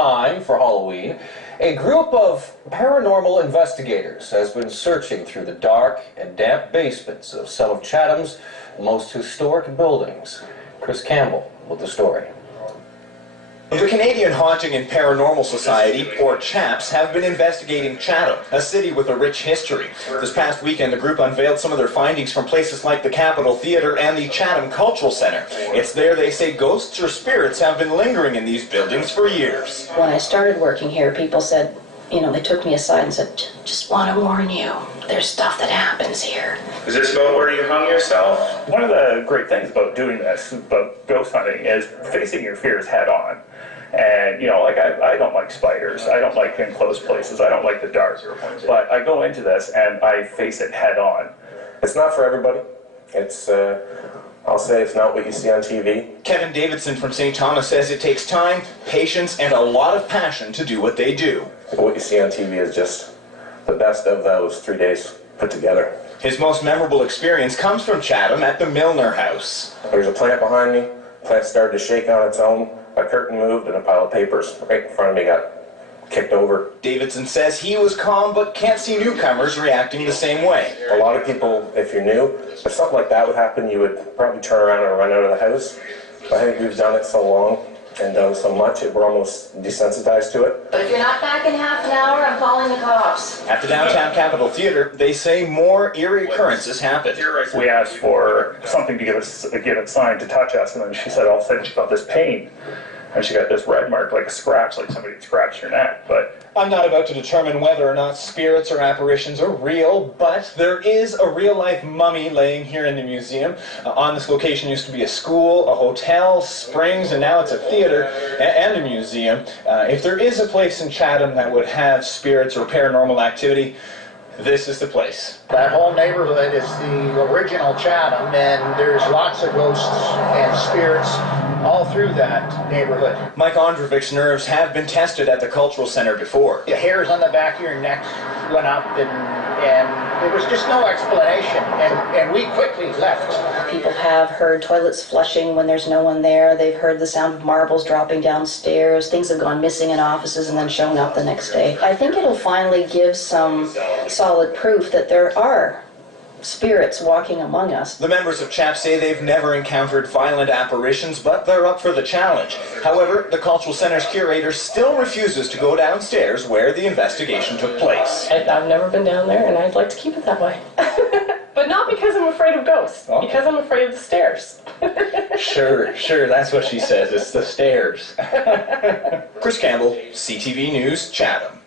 Time for Halloween, a group of paranormal investigators has been searching through the dark and damp basements of some of Chatham's most historic buildings. Chris Campbell with the story. The Canadian Haunting and Paranormal Society, or CHAPS, have been investigating Chatham, a city with a rich history. This past weekend, the group unveiled some of their findings from places like the Capitol Theatre and the Chatham Cultural Centre. It's there they say ghosts or spirits have been lingering in these buildings for years. When I started working here, people said, they took me aside and said, just want to warn you, there's stuff that happens here. Is this about where you hung yourself? One of the great things about doing this, about ghost hunting, is facing your fears head on. And, I don't like spiders, I don't like enclosed places, I don't like the dark. But I go into this and I face it head on. It's not for everybody. I'll say it's not what you see on TV. Kevin Davidson from St. Thomas says it takes time, patience, and a lot of passion to do what they do. What you see on TV is just the best of those 3 days put together. His most memorable experience comes from Chatham at the Milner House. There's a plant behind me. The plant started to shake on its own. A curtain moved and a pile of papers right in front of me got kicked over. Davidson says he was calm but can't see newcomers reacting the same way. A lot of people, if you're new, if something like that would happen, you would probably turn around and run out of the house. But I think we've done it so long and done so much, we're almost desensitized to it. But if you're not back in half an hour, I'm calling the cops. At the downtown Capitol Theatre, they say more eerie occurrences happened. We asked for something to give it sign to touch us, and then she said all of a sudden she felt this pain. And she got this red mark, like a scratch, like somebody had scratched her neck. But I'm not about to determine whether or not spirits or apparitions are real, but there is a real-life mummy laying here in the museum. On this location used to be a school, a hotel, springs, and now it's a theater and a museum. If there is a place in Chatham that would have spirits or paranormal activity, this is the place. That whole neighborhood is the original Chatham, and there's lots of ghosts and spirits all through that neighborhood. Mike Ondrovic's nerves have been tested at the Cultural Center before. The hairs on the back of your neck went up, and there was just no explanation, and we quickly left. People have heard toilets flushing when there's no one there. They've heard the sound of marbles dropping downstairs. Things have gone missing in offices and then shown up the next day. I think it'll finally give some solid proof that there are spirits walking among us. The members of CHAPS say they've never encountered violent apparitions, but they're up for the challenge. However, the Cultural Center's curator still refuses to go downstairs where the investigation took place. I've never been down there, and I'd like to keep it that way. But not because I'm afraid of ghosts, because I'm afraid of the stairs. Sure, that's what she says, it's the stairs. Chris Campbell, CTV News, Chatham.